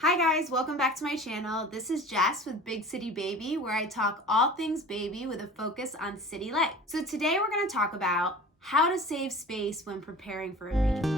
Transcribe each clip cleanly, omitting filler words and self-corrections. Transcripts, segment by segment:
Hi guys, welcome back to my channel. This is Jess with Big City Baby, where I talk all things baby with a focus on city life. So today we're going to talk about how to save space when preparing for a baby.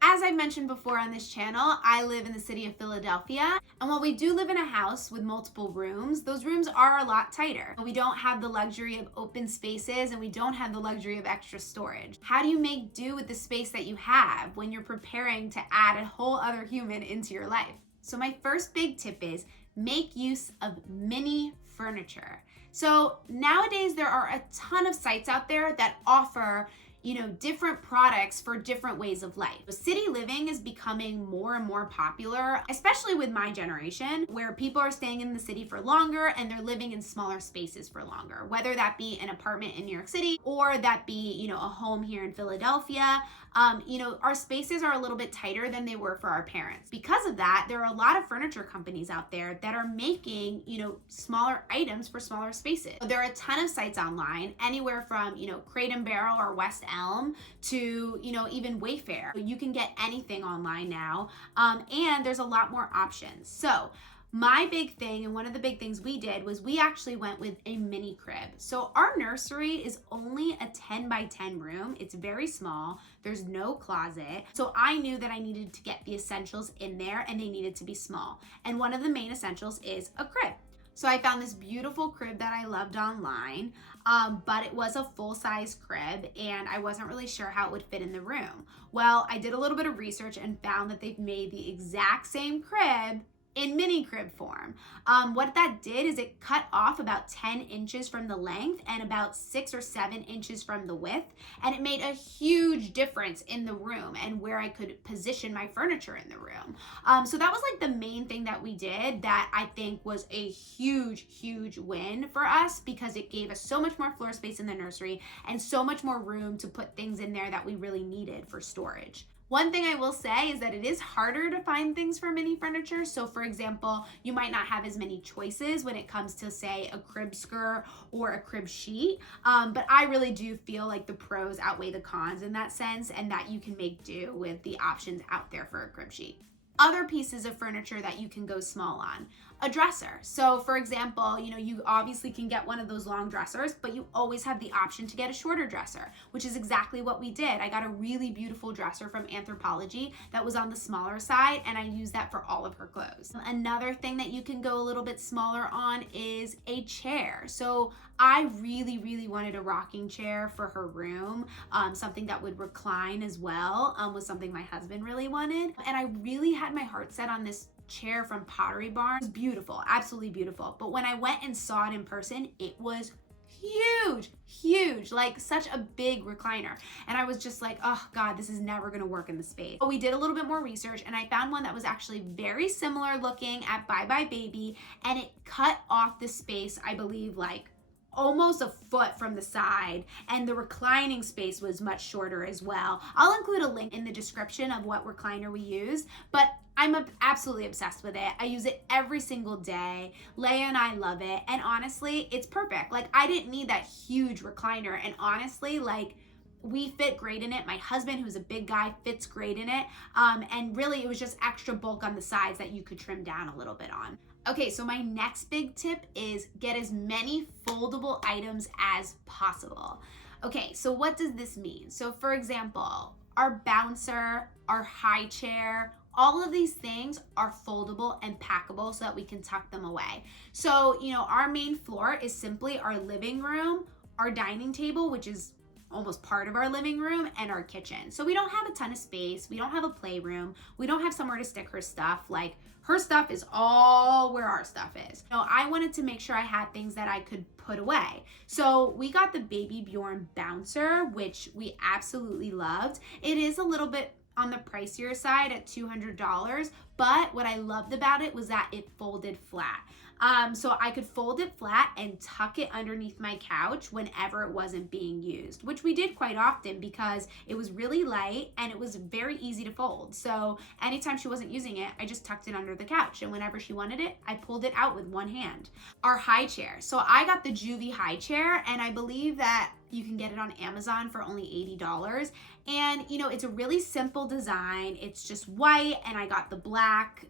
As I mentioned before on this channel, I live in the city of Philadelphia, and while we do live in a house with multiple rooms, those rooms are a lot tighter. We don't have the luxury of open spaces, and we don't have the luxury of extra storage. How do you make do with the space that you have when you're preparing to add a whole other human into your life? So my first big tip is make use of mini furniture. So nowadays there are a ton of sites out there that offer different products for different ways of life. City living is becoming more and more popular, especially with my generation, where people are staying in the city for longer and they're living in smaller spaces for longer, whether that be an apartment in New York City or that be, a home here in Philadelphia. Our spaces are a little bit tighter than they were for our parents. Because of that, there are a lot of furniture companies out there that are making, smaller items for smaller spaces. There are a ton of sites online, anywhere from, Crate and Barrel or West Elm to, even Wayfair. You can get anything online now, and there's a lot more options. So my big thing, and one of the big things we did, was we actually went with a mini crib. So our nursery is only a 10 by 10 room. It's very small. There's no closet. So I knew that I needed to get the essentials in there and they needed to be small. And one of the main essentials is a crib. So I found this beautiful crib that I loved online, but it was a full-size crib and I wasn't really sure how it would fit in the room. Well, I did a little bit of research and found that they've made the exact same crib in mini crib form. What that did is it cut off about 10 inches from the length and about 6 or 7 inches from the width, and it made a huge difference in the room and where I could position my furniture in the room. So that was like the main thing that we did that I think was a huge win for us, because it gave us so much more floor space in the nursery and so much more room to put things in there that we really needed for storage. One thing I will say is that it is harder to find things for mini furniture. So for example, you might not have as many choices when it comes to, say, a crib skirt or a crib sheet. But I really do feel like the pros outweigh the cons in that sense, and that you can make do with the options out there for a crib sheet. Other pieces of furniture that you can go small on. A dresser. So for example, you obviously can get one of those long dressers, but you always have the option to get a shorter dresser, which is exactly what we did. I got a really beautiful dresser from Anthropologie that was on the smaller side, and I used that for all of her clothes. Another thing that you can go a little bit smaller on is a chair. So I really wanted a rocking chair for her room, something that would recline as well, was something my husband really wanted. And I really had my heart set on this chair from Pottery Barn. It was beautiful, absolutely beautiful. But when I went and saw it in person, it was huge, like such a big recliner. And I was just like, oh God, this is never gonna work in the space. But we did a little bit more research and I found one that was actually very similar looking at Bye Bye Baby, and it cut off the space, I believe, like almost a foot from the side, and the reclining space was much shorter as well. I'll include a link in the description of what recliner we used, but I'm absolutely obsessed with it. I use it every single day. Leia and I love it, and honestly, it's perfect. Like, I didn't need that huge recliner, and honestly, like, we fit great in it. My husband, who's a big guy, fits great in it, and really it was just extra bulk on the sides that you could trim down a little bit on. Okay, so my next big tip is get as many foldable items as possible. Okay, so what does this mean? So for example, our bouncer, our high chair, all of these things are foldable and packable so that we can tuck them away. So, our main floor is simply our living room, our dining table, which is almost part of our living room, and our kitchen. So we don't have a ton of space. We don't have a playroom. We don't have somewhere to stick her stuff. Like, her stuff is all where our stuff is. I wanted to make sure I had things that I could put away. So we got the Baby Bjorn bouncer, which we absolutely loved. It is a little bit on the pricier side at $200, but what I loved about it was that it folded flat. So I could fold it flat and tuck it underneath my couch whenever it wasn't being used, which we did quite often because it was really light and it was very easy to fold. So anytime she wasn't using it, I just tucked it under the couch, and whenever she wanted it, I pulled it out with one hand. Our high chair. So I got the Juvie high chair, and I believe that You can get it on Amazon for only $80. And you know, it's a really simple design. It's just white, and I got the black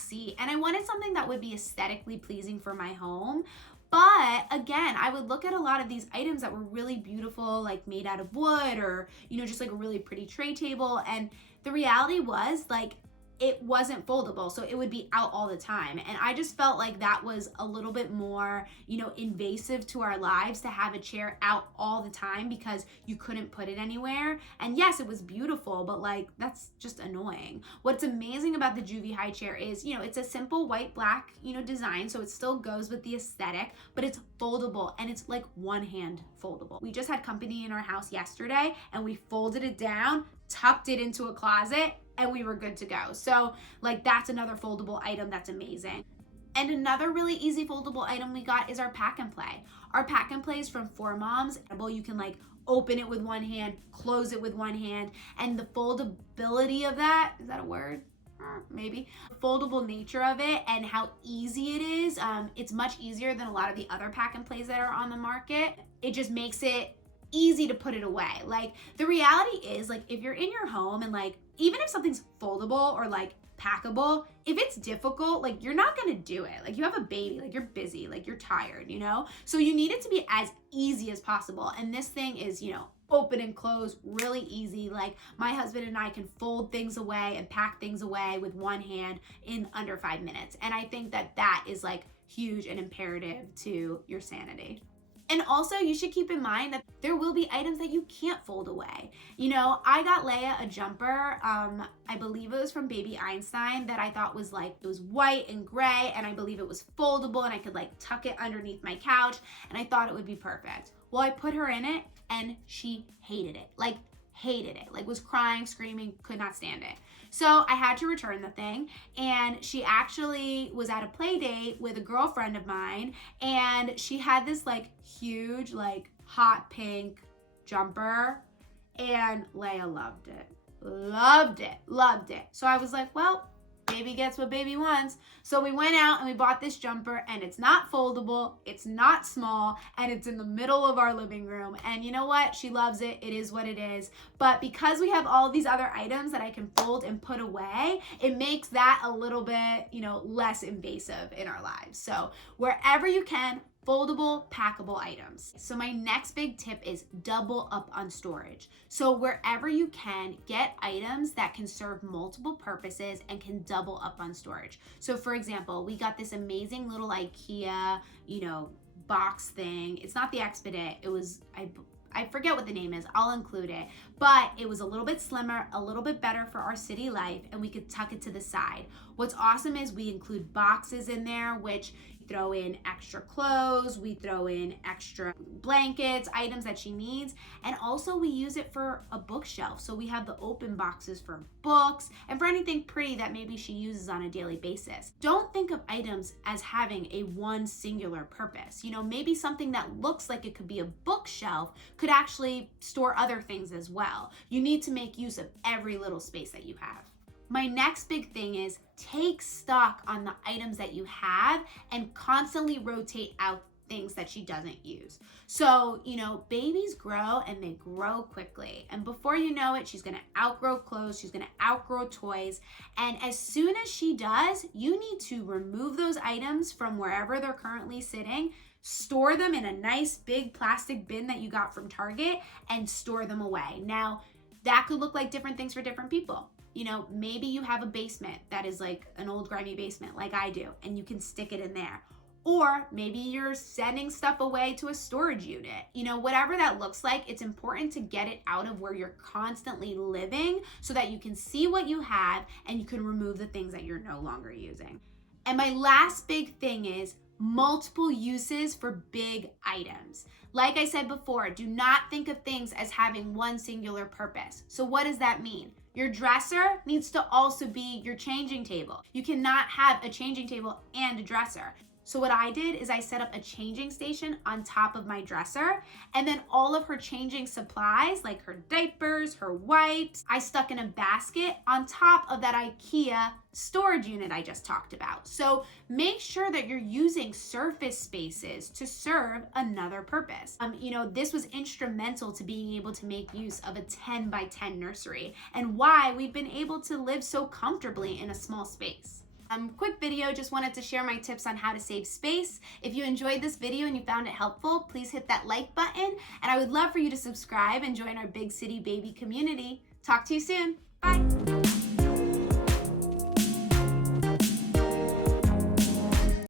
seat, and I wanted something that would be aesthetically pleasing for my home. But again, I would look at a lot of these items that were really beautiful, like made out of wood, or, you know, just like a really pretty tray table. And the reality was, like, it wasn't foldable, so it would be out all the time. And I just felt like that was a little bit more, you know, invasive to our lives to have a chair out all the time because you couldn't put it anywhere. And yes, it was beautiful, but like, that's just annoying. What's amazing about the Juvie high chair is, you know, it's a simple white black, you know, design, so it still goes with the aesthetic, but it's foldable, and it's like one hand foldable. We just had company in our house yesterday, and we folded it down, tucked it into a closet, and we were good to go. So like, that's another foldable item that's amazing. And another really easy foldable item we got is our pack and play. Our pack and play is from For Moms. You can like open it with one hand, close it with one hand, and the foldability of that, is that a word? Maybe. The foldable nature of it and how easy it is. It's much easier than a lot of the other pack and plays that are on the market. It just makes it easy to put it away. Like, the reality is, like, if you're in your home and like, even if something's foldable or like packable, if it's difficult, like, you're not gonna do it. Like, you have a baby, like, you're busy, like, you're tired, you know? So you need it to be as easy as possible. And this thing is, you know, open and close, really easy. Like, my husband and I can fold things away and pack things away with one hand in under 5 minutes. And I think that that is like huge and imperative to your sanity. And also, you should keep in mind that there will be items that you can't fold away. You know, I got Leia a jumper, I believe it was from Baby Einstein, that I thought was like, it was white and gray, and I believe it was foldable, and I could like tuck it underneath my couch, and I thought it would be perfect. Well, I put her in it, and she hated it. Like, was crying, screaming, could not stand it. So I had to return the thing, and she actually was at a play date with a girlfriend of mine, and she had this like huge, like hot pink jumper, and Leia loved it. Loved it. So I was like, well, baby gets what baby wants. So we went out and we bought this jumper, and it's not foldable, it's not small, and it's in the middle of our living room. And you know what? She loves it. It is what it is. But because we have all these other items that I can fold and put away, it makes that a little bit, you know, less invasive in our lives. So wherever you can, foldable, packable items. So my next big tip is double up on storage. So wherever you can, get items that can serve multiple purposes and can double up on storage. So for example, we got this amazing little IKEA, you know, box thing. It's not the Expedit. It was, I forget what the name is. I'll include it. But it was a little bit slimmer, a little bit better for our city life, and we could tuck it to the side. What's awesome is we include boxes in there, which throw in extra clothes, we throw in extra blankets, items that she needs, and also we use it for a bookshelf. So we have the open boxes for books and for anything pretty that maybe she uses on a daily basis. Don't think of items as having a one singular purpose. You know, maybe something that looks like it could be a bookshelf could actually store other things as well. You need to make use of every little space that you have. My next big thing is take stock on the items that you have and constantly rotate out things that she doesn't use. So, you know, babies grow and they grow quickly. And before you know it, she's gonna outgrow clothes, she's gonna outgrow toys. And as soon as she does, you need to remove those items from wherever they're currently sitting, store them in a nice big plastic bin that you got from Target, and store them away. Now, that could look like different things for different people. You know, maybe you have a basement that is like an old grimy basement like I do, and you can stick it in there. Or maybe you're sending stuff away to a storage unit. You know, whatever that looks like, it's important to get it out of where you're constantly living so that you can see what you have and you can remove the things that you're no longer using. And my last big thing is multiple uses for big items. Like I said before, do not think of things as having one singular purpose. So what does that mean? Your dresser needs to also be your changing table. You cannot have a changing table and a dresser. So what I did is I set up a changing station on top of my dresser, and then all of her changing supplies, like her diapers, her wipes, I stuck in a basket on top of that IKEA storage unit I just talked about. So make sure that you're using surface spaces to serve another purpose. This was instrumental to being able to make use of a 10 by 10 nursery and why we've been able to live so comfortably in a small space. Quick video, just wanted to share my tips on how to save space. If you enjoyed this video and you found it helpful, please hit that like button, and I would love for you to subscribe and join our Big City Baby community. Talk to you soon. Bye.